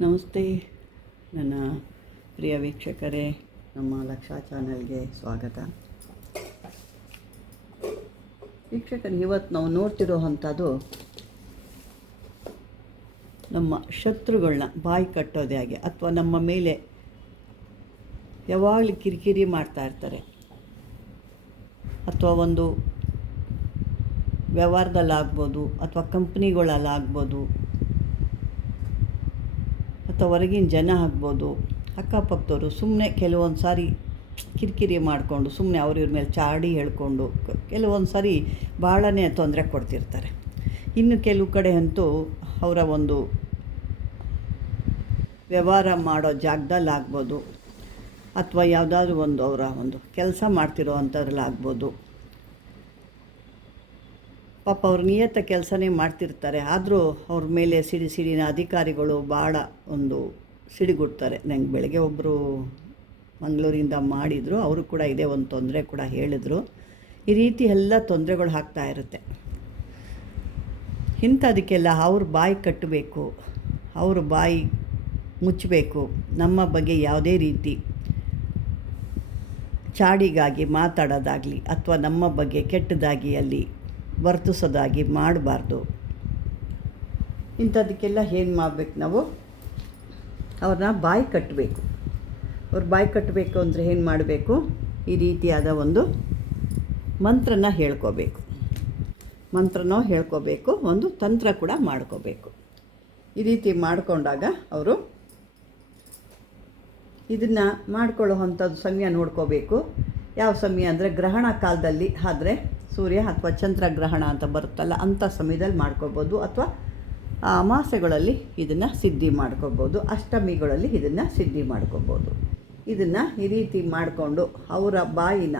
ನಮಸ್ತೆ ನನ್ನ ಪ್ರಿಯ ವೀಕ್ಷಕರೇ, ನಮ್ಮ ಲಕ್ಷಾ ಚಾನಲ್ಗೆ ಸ್ವಾಗತ. ವೀಕ್ಷಕರು, ಇವತ್ತು ನಾವು ನೋಡ್ತಿರೋ ಅಂಥದ್ದು ನಮ್ಮ ಶತ್ರುಗಳನ್ನ ಬಾಯಿ ಕಟ್ಟೋದೇ ಹಾಗೆ, ಅಥವಾ ನಮ್ಮ ಮೇಲೆ ಯಾವಾಗಲೂ ಕಿರಿಕಿರಿ ಮಾಡ್ತಾ ಇರ್ತಾರೆ, ಅಥವಾ ಒಂದು ವ್ಯವಹಾರದಲ್ಲಾಗ್ಬೋದು, ಅಥವಾ ಕಂಪ್ನಿಗಳಲ್ಲಾಗ್ಬೋದು, ಅಥವಾ ಹೊರಗಿನ ಜನ ಆಗ್ಬೋದು, ಅಕ್ಕಪಕ್ಕದವರು ಸುಮ್ಮನೆ ಕೆಲವೊಂದು ಸಾರಿ ಕಿರಿಕಿರಿ ಮಾಡಿಕೊಂಡು ಸುಮ್ಮನೆ ಇವ್ರ ಮೇಲೆ ಚಾಡಿ ಹೇಳ್ಕೊಂಡು ಕೆಲವೊಂದು ಸಾರಿ ಭಾಳನೇ ತೊಂದರೆ ಕೊಡ್ತಿರ್ತಾರೆ. ಇನ್ನು ಕೆಲವು ಕಡೆ ಅಂತೂ ಅವರ ಒಂದು ವ್ಯವಹಾರ ಮಾಡೋ ಜಾಗದಲ್ಲಾಗ್ಬೋದು, ಅಥವಾ ಯಾವುದಾದ್ರೂ ಅವರ ಒಂದು ಕೆಲಸ ಮಾಡ್ತಿರೋ ಅಂಥದ್ರಲ್ಲಾಗ್ಬೋದು. ಪಾಪ ಅವ್ರು ನಿಯತ್ತ ಕೆಲಸನೇ ಮಾಡ್ತಿರ್ತಾರೆ, ಆದರೂ ಅವ್ರ ಮೇಲೆ ಸಿಡಿನ ಅಧಿಕಾರಿಗಳು ಭಾಳ ಸಿಡಿಗುಡ್ತಾರೆ. ನಂಗೆ ಬೆಳಗ್ಗೆ ಒಬ್ಬರು ಮಂಗಳೂರಿಂದ ಮಾಡಿದರು, ಅವರು ಕೂಡ ಇದೇ ಒಂದು ತೊಂದರೆ ಕೂಡ ಹೇಳಿದರು. ಈ ರೀತಿ ಎಲ್ಲ ತೊಂದರೆಗಳು ಆಗ್ತಾ ಇರುತ್ತೆ. ಇಂಥದಕ್ಕೆಲ್ಲ ಅವ್ರ ಬಾಯಿ ಕಟ್ಟಬೇಕು, ಅವ್ರ ಬಾಯಿ ಮುಚ್ಚಬೇಕು. ನಮ್ಮ ಬಗ್ಗೆ ಯಾವುದೇ ರೀತಿ ಚಾಡಿಗಾಗಿ ಮಾತಾಡೋದಾಗಲಿ, ಅಥವಾ ನಮ್ಮ ಬಗ್ಗೆ ಕೆಟ್ಟದಾಗಿ ಅಲ್ಲಿ ವರ್ತಿಸೋದಾಗಿ ಮಾಡಬಾರ್ದು. ಇಂಥದಕ್ಕೆಲ್ಲ ಏನು ಮಾಡಬೇಕು, ನಾವು ಅವ್ರನ್ನ ಬಾಯಿ ಕಟ್ಟಬೇಕು. ಅವ್ರ ಬಾಯಿ ಕಟ್ಟಬೇಕು ಅಂದರೆ ಏನು ಮಾಡಬೇಕು, ಈ ರೀತಿಯಾದ ಒಂದು ಮಂತ್ರನ ಹೇಳ್ಕೋಬೇಕು. ಮಂತ್ರನೋ ಹೇಳ್ಕೋಬೇಕು, ಒಂದು ತಂತ್ರ ಕೂಡ ಮಾಡ್ಕೋಬೇಕು. ಈ ರೀತಿ ಮಾಡಿಕೊಂಡಾಗ ಅವರು ಇದನ್ನು ಮಾಡ್ಕೊಳ್ಳೋ ಅಂಥದ್ದು ಸಮಯ ನೋಡ್ಕೋಬೇಕು. ಯಾವ ಸಮಯ ಅಂದರೆ ಗ್ರಹಣ ಕಾಲದಲ್ಲಿ ಆದರೆ ಸೂರ್ಯ ಅಥವಾ ಚಂದ್ರಗ್ರಹಣ ಅಂತ ಬರುತ್ತಲ್ಲ, ಅಂಥ ಸಮಯದಲ್ಲಿ ಮಾಡ್ಕೋಬೋದು, ಅಥವಾ ಅಮಾಸೆಗಳಲ್ಲಿ ಇದನ್ನು ಸಿದ್ಧಿ ಮಾಡ್ಕೋಬೋದು, ಅಷ್ಟಮಿಗಳಲ್ಲಿ ಇದನ್ನು ಸಿದ್ಧಿ ಮಾಡ್ಕೋಬೋದು. ಇದನ್ನು ಈ ರೀತಿ ಮಾಡಿಕೊಂಡು ಅವರ ಬಾಯಿನ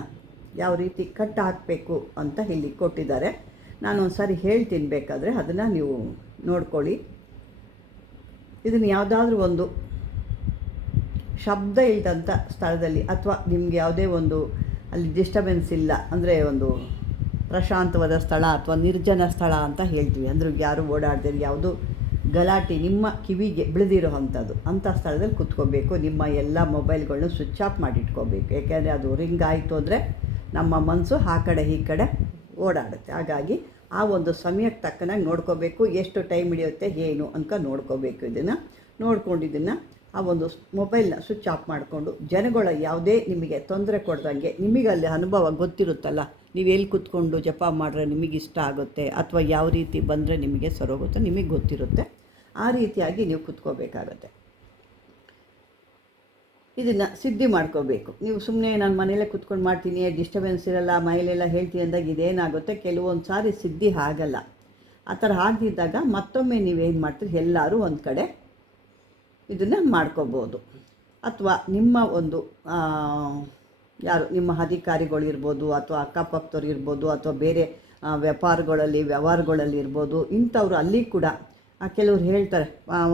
ಯಾವ ರೀತಿ ಕಟ್ಟು ಹಾಕಬೇಕು ಅಂತ ಇಲ್ಲಿ ಕೊಟ್ಟಿದ್ದಾರೆ. ನಾನು ಒಂದು ಸಾರಿ ಹೇಳ್ತೀನಿ, ಬೇಕಾದರೆ ಅದನ್ನು ನೀವು ನೋಡ್ಕೊಳ್ಳಿ. ಇದನ್ನು ಯಾವುದಾದ್ರೂ ಒಂದು ಶಬ್ದ ಇಲ್ಲದಂಥ ಸ್ಥಳದಲ್ಲಿ, ಅಥವಾ ನಿಮಗೆ ಯಾವುದೇ ಒಂದು ಅಲ್ಲಿ ಡಿಸ್ಟರ್ಬೆನ್ಸ್ ಇಲ್ಲ ಅಂದರೆ ಒಂದು ಪ್ರಶಾಂತವಾದ ಸ್ಥಳ ಅಥವಾ ನಿರ್ಜನ ಸ್ಥಳ ಅಂತ ಹೇಳ್ತೀವಿ, ಅಂದರೆ ಯಾರು ಓಡಾಡ್ದಿರಿ, ಯಾವುದು ಗಲಾಟೆ ನಿಮ್ಮ ಕಿವಿಗೆ ಬೆಳೆದಿರೋ ಅಂಥದ್ದು, ಅಂಥ ಸ್ಥಳದಲ್ಲಿ ಕೂತ್ಕೋಬೇಕು. ನಿಮ್ಮ ಎಲ್ಲ ಮೊಬೈಲ್ಗಳನ್ನೂ ಸ್ವಿಚ್ ಆಫ್ ಮಾಡಿಟ್ಕೋಬೇಕು. ಯಾಕೆಂದರೆ ಅದು ರಿಂಗ್ ಆಯಿತು ಅಂದರೆ ನಮ್ಮ ಮನಸ್ಸು ಆ ಕಡೆ ಈ ಕಡೆ ಓಡಾಡುತ್ತೆ. ಹಾಗಾಗಿ ಆ ಒಂದು ಸಮಯಕ್ಕೆ ತಕ್ಕನಾಗಿ ನೋಡ್ಕೋಬೇಕು. ಎಷ್ಟು ಟೈಮ್ ಹಿಡಿಯುತ್ತೆ ಏನು ಅಂತ ನೋಡ್ಕೋಬೇಕು. ಇದನ್ನು ನೋಡ್ಕೊಂಡು ಇದನ್ನು ಆ ಒಂದು ಮೊಬೈಲ್ನ ಸ್ವಿಚ್ ಆಫ್ ಮಾಡಿಕೊಂಡು, ಜನಗಳ ಯಾವುದೇ ನಿಮಗೆ ತೊಂದರೆ ಕೊಡ್ದಂಗೆ, ನಿಮಗಲ್ಲಿ ಅನುಭವ ಗೊತ್ತಿರುತ್ತಲ್ಲ, ನೀವು ಎಲ್ಲಿ ಕೂತ್ಕೊಂಡು ಜಪ ಮಾಡಿದ್ರೆ ನಿಮಗೆ ಇಷ್ಟ ಆಗುತ್ತೆ, ಅಥವಾ ಯಾವ ರೀತಿ ಬಂದರೆ ನಿಮಗೆ ಸರೋಗುತ್ತೆ ನಿಮಗೆ ಗೊತ್ತಿರುತ್ತೆ. ಆ ರೀತಿಯಾಗಿ ನೀವು ಕೂತ್ಕೋಬೇಕಾಗತ್ತೆ. ಇದನ್ನು ಸಿದ್ಧಿ ಮಾಡ್ಕೋಬೇಕು. ನೀವು ಸುಮ್ಮನೆ ನಾನು ಮನೆಯಲ್ಲೇ ಕೂತ್ಕೊಂಡು ಮಾಡ್ತೀನಿ, ಡಿಸ್ಟರ್ಬೆನ್ಸ್ ಇರಲ್ಲ, ಮನೇಲೆಲ್ಲ ಹೇಳ್ತೀನಿ ಅಂದಾಗ ಇದೇನಾಗುತ್ತೆ, ಕೆಲವೊಂದು ಸಾರಿ ಸಿದ್ಧಿ ಆಗಲ್ಲ. ಆ ಥರ ಆಗದಿದ್ದಾಗ ಮತ್ತೊಮ್ಮೆ ನೀವೇನು ಮಾಡ್ತೀರಿ, ಎಲ್ಲರೂ ಒಂದು ಕಡೆ ಇದನ್ನು ಮಾಡ್ಕೋಬೋದು. ಅಥವಾ ನಿಮ್ಮ ಒಂದು ಯಾರು ನಿಮ್ಮ ಅಧಿಕಾರಿಗಳು ಇರ್ಬೋದು, ಅಥವಾ ಅಕ್ಕಪಕ್ಕದವ್ರು ಇರ್ಬೋದು, ಅಥವಾ ಬೇರೆ ವ್ಯವಹಾರಗಳಲ್ಲಿ ಇರ್ಬೋದು, ಇಂಥವ್ರು ಅಲ್ಲಿ ಕೂಡ ಕೆಲವ್ರು ಹೇಳ್ತಾರೆ,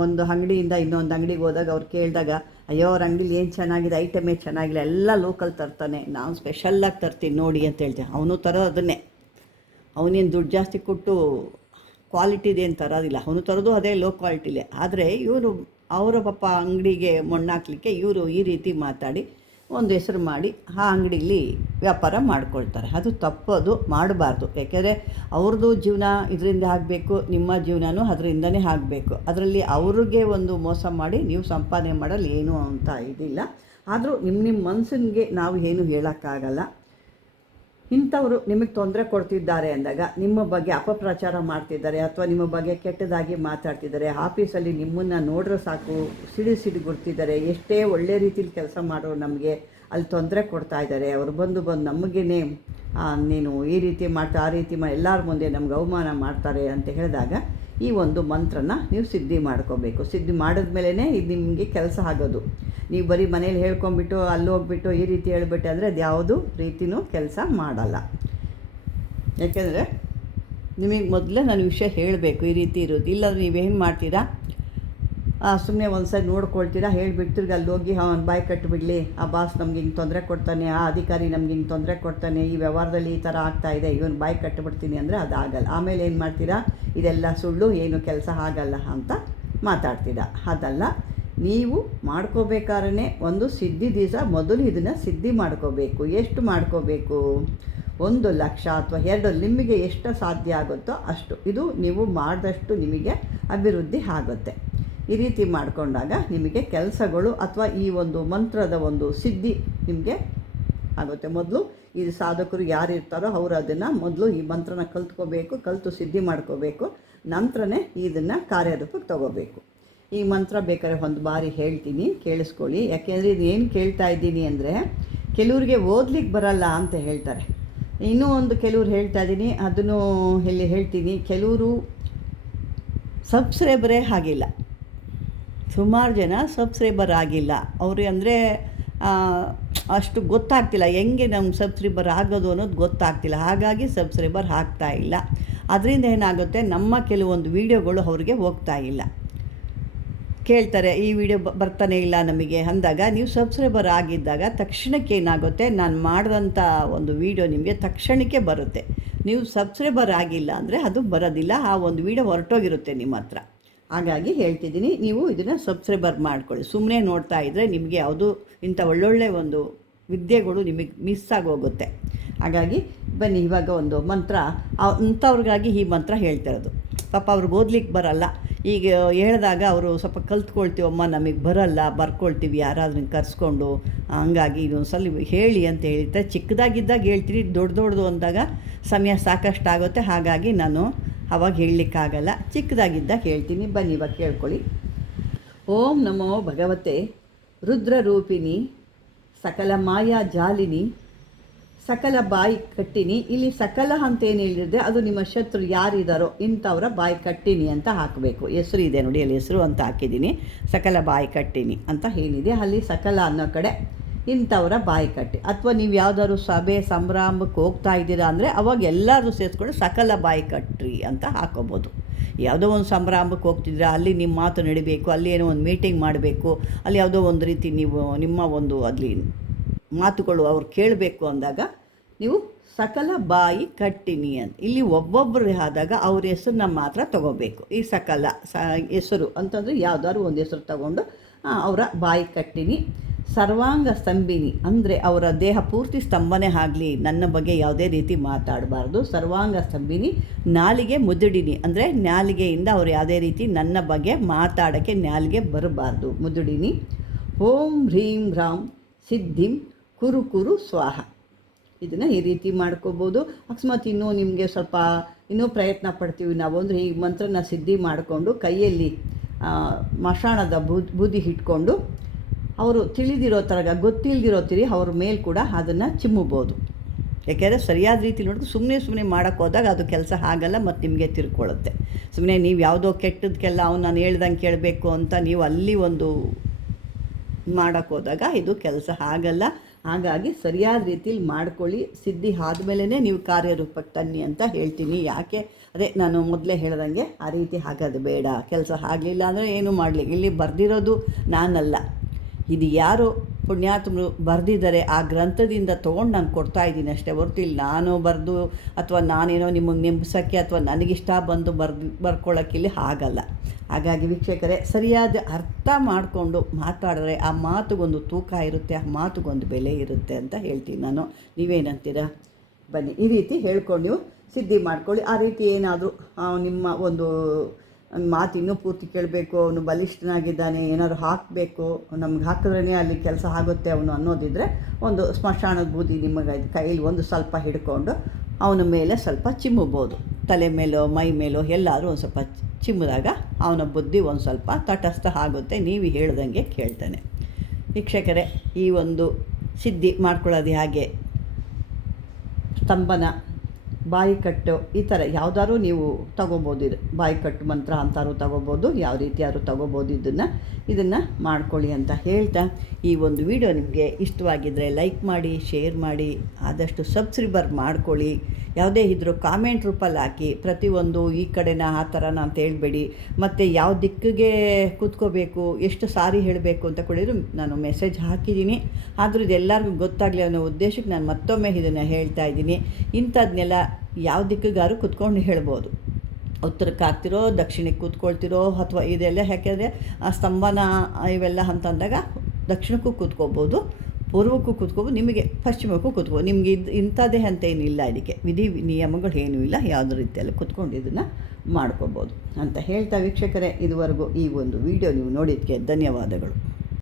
ಒಂದು ಅಂಗಡಿಯಿಂದ ಇನ್ನೊಂದು ಅಂಗಡಿಗೆ ಹೋದಾಗ ಅವ್ರು ಕೇಳಿದಾಗ, ಅಯ್ಯೋ ಅವ್ರ ಅಂಗಡಿಲಿ ಏನು ಚೆನ್ನಾಗಿದೆ, ಐಟಮೇ ಚೆನ್ನಾಗಿಲ್ಲ, ಎಲ್ಲ ಲೋಕಲ್ ತರ್ತಾನೆ, ನಾನು ಸ್ಪೆಷಲ್ಲಾಗಿ ತರ್ತೀನಿ ನೋಡಿ ಅಂತ ಹೇಳ್ತೇನೆ. ಅವನು ತರೋದು ಅದನ್ನೇ, ಅವನೇನು ದುಡ್ಡು ಜಾಸ್ತಿ ಕೊಟ್ಟು ಕ್ವಾಲಿಟಿದೇನು ತರೋದಿಲ್ಲ, ಅವನು ತರೋದು ಅದೇ ಲೋ ಕ್ವಾಲಿಟಿಲೇ. ಆದರೆ ಇವರು ಅವರ ಪಾಪ ಅಂಗಡಿಗೆ ಮಣ್ಣಾಕಲಿಕ್ಕೆ ಇವರು ಈ ರೀತಿ ಮಾತಾಡಿ ಒಂದು ಹೆಸರು ಮಾಡಿ ಆ ಅಂಗಡಿಲಿ ವ್ಯಾಪಾರ ಮಾಡ್ಕೊಳ್ತಾರೆ. ಅದು ತಪ್ಪದು, ಮಾಡಬಾರ್ದು. ಯಾಕೆಂದರೆ ಅವ್ರದ್ದು ಜೀವನ ಇದರಿಂದ ಆಗಬೇಕು, ನಿಮ್ಮ ಜೀವನವೂ ಅದರಿಂದನೇ ಆಗಬೇಕು. ಅದರಲ್ಲಿ ಅವ್ರಿಗೆ ಒಂದು ಮೋಸ ಮಾಡಿ ನೀವು ಸಂಪಾದನೆ ಮಾಡಲು ಏನು ಅಂತ ಇದಿಲ್ಲ. ಆದರೂ ನಿಮ್ಮ ಮನಸ್ಸಿಗೆ ನಾವು ಏನು ಹೇಳೋಕ್ಕಾಗಲ್ಲ. ಇಂಥವರು ನಿಮಗೆ ತೊಂದರೆ ಕೊಡ್ತಿದ್ದಾರೆ ಅಂದಾಗ, ನಿಮ್ಮ ಬಗ್ಗೆ ಅಪಪ್ರಚಾರ ಮಾಡ್ತಿದ್ದಾರೆ, ಅಥವಾ ನಿಮ್ಮ ಬಗ್ಗೆ ಕೆಟ್ಟದಾಗಿ ಮಾತಾಡ್ತಿದ್ದಾರೆ, ಆಫೀಸಲ್ಲಿ ನಿಮ್ಮನ್ನು ನೋಡ್ರೆ ಸಾಕು ಸಿಡಿಗುಡ್ತಿದ್ದಾರೆ, ಎಷ್ಟೇ ಒಳ್ಳೆ ರೀತಿಲಿ ಕೆಲಸ ಮಾಡೋರು ನಮಗೆ ಅಲ್ಲಿ ತೊಂದರೆ ಕೊಡ್ತಾ ಇದ್ದಾರೆ, ಅವರು ಬಂದು ನಮಗೇನೆ ನೀನು ಈ ರೀತಿ ಮಾಡ್ತಾ ಆ ರೀತಿ ಎಲ್ಲರ ಮುಂದೆ ನಮ್ಗೆ ಅವಮಾನ ಮಾಡ್ತಾರೆ ಅಂತ ಹೇಳಿದಾಗ, ಈ ಒಂದು ಮಂತ್ರನ ನೀವು ಸಿದ್ಧಿ ಮಾಡ್ಕೋಬೇಕು. ಸಿದ್ಧಿ ಮಾಡಿದ್ಮೇಲೆ ಇದು ನಿಮಗೆ ಕೆಲಸ ಆಗೋದು. ನೀವು ಬರೀ ಮನೇಲಿ ಹೇಳ್ಕೊಂಬಿಟ್ಟು ಅಲ್ಲಿ ಹೋಗ್ಬಿಟ್ಟು ಈ ರೀತಿ ಹೇಳ್ಬಿಟ್ಟೆ ಅಂದರೆ ಅದು ಯಾವುದೂ ರೀತಿಯೂ ಕೆಲಸ ಮಾಡಲ್ಲ. ಯಾಕೆಂದರೆ ನಿಮಗೆ ಮೊದಲೇ ನಾನು ವಿಷಯ ಹೇಳಬೇಕು, ಈ ರೀತಿ ಇರೋದು. ಇಲ್ಲಾಂದ್ರೆ ನೀವೇನು ಮಾಡ್ತೀರಾ, ಸುಮ್ಮನೆ ಒಂದು ಸರಿ ನೋಡ್ಕೊಳ್ತೀರಾ, ಹೇಳಿಬಿಡ್ತೀರಿ, ಅಲ್ಲಿ ಹೋಗಿ ಅವ್ನು ಬಾಯಿ ಕಟ್ಟಿಬಿಡಲಿ, ಆ ಬಾಸ್ ನಮ್ಗೆ ಹಿಂಗೆ ತೊಂದರೆ ಕೊಡ್ತಾನೆ, ಆ ಅಧಿಕಾರಿ ನಮ್ಗೆ ಹಿಂಗೆ ತೊಂದರೆ ಕೊಡ್ತಾನೆ, ಈ ವ್ಯವಹಾರದಲ್ಲಿ ಈ ಥರ ಆಗ್ತಾಯಿದೆ, ಇವನು ಬಾಯಿ ಕಟ್ಟಿಬಿಡ್ತೀನಿ ಅಂದರೆ ಅದು ಆಗಲ್ಲ. ಆಮೇಲೆ ಏನು ಮಾಡ್ತೀರಾ, ಇದೆಲ್ಲ ಸುಳ್ಳು, ಏನು ಕೆಲಸ ಆಗಲ್ಲ ಅಂತ ಮಾತಾಡ್ತೀರಾ. ಅದಲ್ಲ, ನೀವು ಮಾಡ್ಕೋಬೇಕಾದ್ರೆ ಒಂದು ಸಿದ್ಧಿ ದಿವಸ ಮೊದಲು ಇದನ್ನು ಸಿದ್ಧಿ ಮಾಡ್ಕೋಬೇಕು. ಎಷ್ಟು ಮಾಡ್ಕೋಬೇಕು? 1,00,000 ಅಥವಾ 2 ನಿಮಗೆ ಎಷ್ಟು ಸಾಧ್ಯ ಆಗುತ್ತೋ ಅಷ್ಟು. ಇದು ನೀವು ಮಾಡಿದಷ್ಟು ನಿಮಗೆ ಅಭಿವೃದ್ಧಿ ಆಗುತ್ತೆ. ಈ ರೀತಿ ಮಾಡಿಕೊಂಡಾಗ ನಿಮಗೆ ಕೆಲಸಗಳು ಅಥವಾ ಈ ಒಂದು ಮಂತ್ರದ ಒಂದು ಸಿದ್ಧಿ ನಿಮಗೆ ಆಗುತ್ತೆ. ಮೊದಲು ಈ ಸಾಧಕರು ಯಾರು ಇರ್ತಾರೋ ಅವರು ಅದನ್ನು ಮೊದಲು ಈ ಮಂತ್ರನ ಕಲಿತು ಸಿದ್ಧಿ ಮಾಡ್ಕೋಬೇಕು. ನಂತರನೇ ಇದನ್ನು ಕಾರ್ಯರೂಪಕ್ಕೆ ತಗೋಬೇಕು. ಈ ಮಂತ್ರ ಬೇಕಾದ್ರೆ ಒಂದು ಬಾರಿ ಹೇಳ್ತೀನಿ, ಕೇಳಿಸ್ಕೊಳ್ಳಿ. ಯಾಕೆಂದರೆ ಇದು ಏನು ಕೇಳ್ತಾ ಇದ್ದೀನಿ ಅಂದರೆ, ಕೆಲವ್ರಿಗೆ ಓದ್ಲಿಕ್ಕೆ ಬರಲ್ಲ ಅಂತ ಹೇಳ್ತಾರೆ. ಇನ್ನೂ ಒಂದು ಕೆಲವ್ರು ಹೇಳ್ತಾ ಇದ್ದೀನಿ, ಅದನ್ನು ಹೇಳ್ತೀನಿ. ಕೆಲವರು ಸಬ್ಸ್ಕ್ರೈಬರೇ ಆಗಿಲ್ಲ, ಸುಮಾರು ಜನ ಸಬ್ಸ್ಕ್ರೈಬರ್ ಆಗಿಲ್ಲ. ಅವ್ರಿಗೆ ಅಂದರೆ ಅಷ್ಟು ಗೊತ್ತಾಗ್ತಿಲ್ಲ, ಹೆಂಗೆ ನಮ್ಗೆ ಸಬ್ಸ್ಕ್ರೈಬರ್ ಆಗೋದು ಅನ್ನೋದು ಗೊತ್ತಾಗ್ತಿಲ್ಲ. ಹಾಗಾಗಿ ಸಬ್ಸ್ಕ್ರೈಬರ್ ಆಗ್ತಾ ಇಲ್ಲ. ಅದರಿಂದ ಏನಾಗುತ್ತೆ, ನಮ್ಮ ಕೆಲವೊಂದು ವೀಡಿಯೋಗಳು ಅವ್ರಿಗೆ ಹೋಗ್ತಾ ಇಲ್ಲ. ಕೇಳ್ತಾರೆ, ಈ ವಿಡಿಯೋ ಬರ್ತಾನೆ ಇಲ್ಲ ನಮಗೆ ಅಂದಾಗ, ನೀವು ಸಬ್ಸ್ಕ್ರೈಬರ್ ಆಗಿದ್ದಾಗ ತಕ್ಷಣಕ್ಕೆ ಏನಾಗುತ್ತೆ, ನಾನು ಮಾಡಿದಂಥ ಒಂದು ವಿಡಿಯೋ ನಿಮಗೆ ತಕ್ಷಣಕ್ಕೆ ಬರುತ್ತೆ. ನೀವು ಸಬ್ಸ್ಕ್ರೈಬರ್ ಆಗಿಲ್ಲ ಅಂದರೆ ಅದು ಬರೋದಿಲ್ಲ, ಆ ಒಂದು ವಿಡಿಯೋ ಹೊರಟೋಗಿರುತ್ತೆ ನಿಮ್ಮ ಹತ್ರ. ಹಾಗಾಗಿ ಹೇಳ್ತಿದ್ದೀನಿ, ನೀವು ಇದನ್ನು ಸಬ್ಸ್ಕ್ರೈಬರ್ ಮಾಡ್ಕೊಳ್ಳಿ. ಸುಮ್ಮನೆ ನೋಡ್ತಾ ಇದ್ದರೆ ನಿಮಗೆ ಯಾವುದು ಇಂಥ ಒಳ್ಳೊಳ್ಳೆ ಒಂದು ವಿದ್ಯೆಗಳು ನಿಮಗೆ ಮಿಸ್ ಆಗೋಗುತ್ತೆ. ಹಾಗಾಗಿ ಬನ್ನಿ, ಇವಾಗ ಒಂದು ಮಂತ್ರ ಅಂಥವ್ರಿಗಾಗಿ ಈ ಮಂತ್ರ ಹೇಳ್ತಿರೋದು. ಪಾಪ ಅವ್ರಿಗೆ ಓದ್ಲಿಕ್ಕೆ ಬರಲ್ಲ. ಈಗ ಹೇಳಿದಾಗ ಅವರು ಸ್ವಲ್ಪ ಕಲ್ತ್ಕೊಳ್ತೀವಮ್ಮ, ನಮಗೆ ಬರಲ್ಲ, ಬರ್ಕೊಳ್ತೀವಿ ಯಾರಾದ್ರೂ ಕರೆಸ್ಕೊಂಡು. ಹಂಗಾಗಿ ಇದೊಂದು ಸಲ ಹೇಳಿ ಅಂತ ಹೇಳ್ತಾರೆ. ಚಿಕ್ಕದಾಗಿದ್ದಾಗ ಹೇಳ್ತೀರಿ, ದೊಡ್ಡದು ಅಂದಾಗ ಸಮಯ ಸಾಕಷ್ಟು ಆಗುತ್ತೆ. ಹಾಗಾಗಿ ನಾನು ಅವಾಗ ಹೇಳಲಿಕ್ಕಾಗಲ್ಲ, ಚಿಕ್ಕದಾಗಿದ್ದಾಗ ಹೇಳ್ತೀನಿ. ಬನ್ನಿ ಇವಾಗ ಕೇಳ್ಕೊಳ್ಳಿ. ಓಂ ನಮೋ ಭಗವತೆ ರುದ್ರರೂಪಿಣಿ ಸಕಲ ಮಾಯಾ ಜಾಲಿನಿ ಸಕಲ ಬಾಯಿ ಕಟ್ಟಿನಿ. ಇಲ್ಲಿ ಸಕಲ ಅಂತ ಏನು ಹೇಳಿದ್ರೆ ಅದು ನಿಮ್ಮ ಶತ್ರು ಯಾರಿದ್ದಾರೋ ಇಂಥವರ ಬಾಯಿ ಕಟ್ಟಿನಿ ಅಂತ ಹಾಕಬೇಕು. ಹೆಸರು ಇದೆ ನೋಡಿ, ಅಲ್ಲಿ ಹೆಸರು ಅಂತ ಹಾಕಿದ್ದೀನಿ. ಸಕಲ ಬಾಯಿ ಕಟ್ಟಿನಿ ಅಂತ ಏನಿದೆ ಅಲ್ಲಿ ಸಕಲ ಅನ್ನೋ ಕಡೆ ಇಂಥವರ ಬಾಯಿ ಕಟ್ಟಿ. ಅಥವಾ ನೀವು ಯಾವುದಾದ್ರು ಸಭೆ ಸಂಭ್ರಮಕ್ಕೆ ಹೋಗ್ತಾ ಇದ್ದೀರಾ ಅಂದರೆ ಅವಾಗ ಎಲ್ಲರೂ ಸೇರಿಸ್ಕೊಂಡು ಸಕಲ ಬಾಯಿ ಕಟ್ಟ್ರಿ ಅಂತ ಹಾಕೋಬೋದು. ಯಾವುದೋ ಒಂದು ಸಂಭ್ರಮಕ್ಕೆ ಹೋಗ್ತಿದ್ದೀರಾ, ಅಲ್ಲಿ ನಿಮ್ಮ ಮಾತು ನಡಿಬೇಕು, ಅಲ್ಲಿ ಏನೋ ಒಂದು ಮೀಟಿಂಗ್ ಮಾಡಬೇಕು, ಅಲ್ಲಿ ಯಾವುದೋ ಒಂದು ರೀತಿ ನೀವು ನಿಮ್ಮ ಒಂದು ಅಲ್ಲಿ ಮಾತುಗಳು ಅವ್ರು ಕೇಳಬೇಕು ಅಂದಾಗ ನೀವು ಸಕಲ ಬಾಯಿ ಕಟ್ಟಿನಿ ಅಂತ. ಇಲ್ಲಿ ಒಬ್ಬೊಬ್ಬರು ಆದಾಗ ಅವ್ರ ಹೆಸರನ್ನ ಮಾತ್ರ ತಗೋಬೇಕು. ಈ ಸಕಲ ಹೆಸರು ಅಂತಂದರೆ ಯಾವುದಾದ್ರು ಒಂದು ಹೆಸರು ತಗೊಂಡು ಅವರ ಬಾಯಿ ಕಟ್ಟಿನಿ. ಸರ್ವಾಂಗ ಸ್ತಂಭಿನಿ ಅಂದರೆ ಅವರ ದೇಹ ಪೂರ್ತಿ ಸ್ತಂಭನೆ ಆಗಲಿ, ನನ್ನ ಬಗ್ಗೆ ಯಾವುದೇ ರೀತಿ ಮಾತಾಡಬಾರ್ದು. ಸರ್ವಾಂಗ ಸ್ತಂಭಿನಿ. ನಾಲಿಗೆ ಮುದುಡಿನಿ ಅಂದರೆ ನಾಲಿಗೆಯಿಂದ ಅವರು ಯಾವುದೇ ರೀತಿ ನನ್ನ ಬಗ್ಗೆ ಮಾತಾಡೋಕ್ಕೆ ನಾಲಿಗೆ ಬರಬಾರ್ದು, ಮುದುಡಿನಿ. ಓಂ ಹ್ರೀಂ ಹ್ರಾಂ ಸಿದ್ಧಿಂ ಕುರು ಕುರು ಸ್ವಾಹ. ಇದನ್ನು ಈ ರೀತಿ ಮಾಡ್ಕೋಬೋದು. ಅಕಸ್ಮಾತ್ ಇನ್ನೂ ನಿಮಗೆ ಸ್ವಲ್ಪ ಇನ್ನೂ ಪ್ರಯತ್ನ ಪಡ್ತೀವಿ ನಾವು ಅಂದರೆ ಈ ಮಂತ್ರನ ಸಿದ್ಧಿ ಮಾಡಿಕೊಂಡು ಕೈಯಲ್ಲಿ ಮಶಾಣದ ಬೂದಿ ಇಟ್ಕೊಂಡು ಅವರು ತಿಳಿದಿರೋ ಥರ ಗೊತ್ತಿಲ್ದಿರೋ ತಿರಿ ಅವ್ರ ಮೇಲೆ ಕೂಡ ಅದನ್ನು ಚಿಮ್ಮಬೋದು. ಯಾಕೆಂದರೆ ಸರಿಯಾದ ರೀತಿ ನೋಡಿದ್ರೆ ಸುಮ್ಮನೆ ಮಾಡೋಕ್ಕೆ ಹೋದಾಗ ಅದು ಕೆಲಸ ಆಗಲ್ಲ, ಮತ್ತು ನಿಮಗೆ ತಿರ್ಕೊಳ್ಳುತ್ತೆ. ಸುಮ್ಮನೆ ನೀವು ಯಾವುದೋ ಕೆಟ್ಟದಕ್ಕೆಲ್ಲ ಅವ್ನು ನಾನು ಹೇಳ್ದಂಗೆ ಕೇಳಬೇಕು ಅಂತ ನೀವು ಅಲ್ಲಿ ಒಂದು ಮಾಡೋಕ್ಕೆ ಹೋದಾಗ ಇದು ಕೆಲಸ ಆಗಲ್ಲ. ಹಾಗಾಗಿ ಸರಿಯಾದ ರೀತಿಲಿ ಮಾಡ್ಕೊಳ್ಳಿ. ಸಿದ್ಧಿ ಆದಮೇಲೆ ನೀವು ಕಾರ್ಯರೂಪಕ್ಕೆ ತನ್ನಿ ಅಂತ ಹೇಳ್ತೀನಿ. ಯಾಕೆ ಅದೇ ನಾನು ಮೊದಲೇ ಹೇಳ್ದಂಗೆ ಆ ರೀತಿ ಆಗೋದು ಬೇಡ. ಕೆಲಸ ಆಗಲಿಲ್ಲ ಅಂದರೆ ಏನು ಮಾಡಲಿ. ಇಲ್ಲಿ ಬರೆದಿರೋದು ನಾನಲ್ಲ, ಇದು ಯಾರು ಪುಣ್ಯಾತ್ಮರು ಬರೆದಿದ್ದಾರೆ ಆ ಗ್ರಂಥದಿಂದ ತೊಗೊಂಡು ನಾನು ಕೊಡ್ತಾಯಿದ್ದೀನಿ ಅಷ್ಟೇ ಹೊರತು ಇಲ್ಲಿ ನಾನು ಬರೆದು ಅಥವಾ ನಾನೇನೋ ನಿಮಗೆ ನೆಂಬಿಸೋಕ್ಕೆ ಅಥವಾ ನನಗಿಷ್ಟ ಬಂದು ಬರ್ಕೊಳ್ಳೋಕ್ಕಿಲ್ಲಿ ಆಗಲ್ಲ. ಹಾಗಾಗಿ ವೀಕ್ಷಕರೇ, ಸರಿಯಾದ ಅರ್ಥ ಮಾಡಿಕೊಂಡು ಮಾತಾಡಿದ್ರೆ ಆ ಮಾತುಗೊಂದು ತೂಕ ಇರುತ್ತೆ, ಆ ಮಾತುಗೊಂದು ಬೆಲೆ ಇರುತ್ತೆ ಅಂತ ಹೇಳ್ತೀನಿ ನಾನು. ನೀವೇನಂತೀರಾ? ಬನ್ನಿ ಈ ರೀತಿ ಹೇಳ್ಕೊಂಡು ನೀವು ಸಿದ್ಧಿ ಮಾಡ್ಕೊಳ್ಳಿ. ಆ ರೀತಿ ಏನಾದರೂ ನಿಮ್ಮ ಒಂದು ಮಾತು ಇನ್ನೂ ಪೂರ್ತಿ ಕೇಳಬೇಕು, ಅವನು ಬಲಿಷ್ಠನಾಗಿದ್ದಾನೆ, ಏನಾದ್ರು ಹಾಕಬೇಕು, ನಮ್ಗೆ ಹಾಕಿದ್ರೇ ಅಲ್ಲಿ ಕೆಲಸ ಆಗುತ್ತೆ ಅವನು ಅನ್ನೋದಿದ್ದರೆ ಒಂದು ಸ್ಮಶಾನದ ಬೂದಿ ನಿಮಗೆ ಕೈಯಲ್ಲಿ ಒಂದು ಸ್ವಲ್ಪ ಹಿಡ್ಕೊಂಡು ಅವನ ಮೇಲೆ ಸ್ವಲ್ಪ ಚಿಮ್ಮಬೋದು. ತಲೆ ಮೇಲೋ ಮೈ ಮೇಲೋ ಎಲ್ಲಾದರೂ ಒಂದು ಸ್ವಲ್ಪ ಚಿಮ್ಮಿದಾಗ ಅವನ ಬುದ್ಧಿ ಒಂದು ಸ್ವಲ್ಪ ತಟಸ್ಥ ಆಗುತ್ತೆ. ನೀವು ಹೇಳ್ದಂಗೆ ಕೇಳ್ತಾನೆ. ವೀಕ್ಷಕರೇ, ಈ ಒಂದು ಸಿದ್ಧಿ ಮಾಡ್ಕೊಳ್ಳೋದು ಹಾಗೆ ಸ್ತಂಭನ, ಬಾಯಿ ಕಟ್ಟು, ಈ ಥರ ಯಾವುದಾದ್ರು ನೀವು ತಗೋಬೋದು. ಇದು ಬಾಯಿ ಕಟ್ಟು ಮಂತ್ರ ಅಂತಾರು ತಗೋಬೋದು, ಯಾವ ರೀತಿಯಾದ್ರು ತಗೋಬೋದು. ಇದನ್ನು ಮಾಡ್ಕೊಳ್ಳಿ ಅಂತ ಹೇಳ್ತಾ ಈ ಒಂದು ವಿಡಿಯೋ ನಿಮಗೆ ಇಷ್ಟವಾಗಿದ್ದರೆ ಲೈಕ್ ಮಾಡಿ, ಶೇರ್ ಮಾಡಿ, ಆದಷ್ಟು ಸಬ್ಸ್ಕ್ರೈಬರ್ ಮಾಡ್ಕೊಳ್ಳಿ. ಯಾವುದೇ ಇದ್ದರೂ ಕಾಮೆಂಟ್ ರೂಪಲ್ಲಿ ಹಾಕಿ. ಪ್ರತಿಯೊಂದು ಈ ಕಡೆನ ಆ ಥರನ ಅಂತ ಹೇಳ್ಬೇಡಿ. ಮತ್ತು ಯಾವ ದಿಕ್ಕಿಗೆ ಕೂತ್ಕೋಬೇಕು, ಎಷ್ಟು ಸಾರಿ ಹೇಳಬೇಕು ಅಂತ ಕೊಡಿದ್ರು ನಾನು ಮೆಸೇಜ್ ಹಾಕಿದ್ದೀನಿ. ಆದರೂ ಇದೆಲ್ಲರಿಗೂ ಗೊತ್ತಾಗಲಿ ಅನ್ನೋ ಉದ್ದೇಶಕ್ಕೆ ನಾನು ಮತ್ತೊಮ್ಮೆ ಇದನ್ನು ಹೇಳ್ತಾ ಇದ್ದೀನಿ. ಇಂಥದ್ದನ್ನೆಲ್ಲ ಯಾವ ದಿಕ್ಕಿಗಾರು ಕೂತ್ಕೊಂಡು ಹೇಳ್ಬೋದು. ಉತ್ತರಕ್ಕೆ ಹಾಕ್ತಿರೋ, ದಕ್ಷಿಣಕ್ಕೆ ಕೂತ್ಕೊಳ್ತಿರೋ, ಅಥವಾ ಇದೆಲ್ಲ ಯಾಕೆಂದರೆ ಆ ಸ್ತಂಭನ ಇವೆಲ್ಲ ಅಂತಂದಾಗ ದಕ್ಷಿಣಕ್ಕೂ ಕೂತ್ಕೋಬೋದು, ಪೂರ್ವಕ್ಕೂ ಕೂತ್ಕೋಬೋದು, ನಿಮಗೆ ಪಶ್ಚಿಮಕ್ಕೂ ಕೂತ್ಕೋಬೋದು. ನಿಮಗೆ ಇಂಥದ್ದೇ ಅಂತ ಏನಿಲ್ಲ, ಇದಕ್ಕೆ ವಿಧಿ ನಿಯಮಗಳು ಏನೂ ಇಲ್ಲ, ಯಾವುದೇ ರೀತಿಯಲ್ಲಿ ಕೂತ್ಕೊಂಡು ಇದನ್ನು ಮಾಡ್ಕೋಬೋದು ಅಂತ ಹೇಳ್ತಾ ವೀಕ್ಷಕರೇ, ಇದುವರೆಗೂ ಈ ಒಂದು ವಿಡಿಯೋ ನೀವು ನೋಡಿದ್ದಕ್ಕೆ ಧನ್ಯವಾದಗಳು.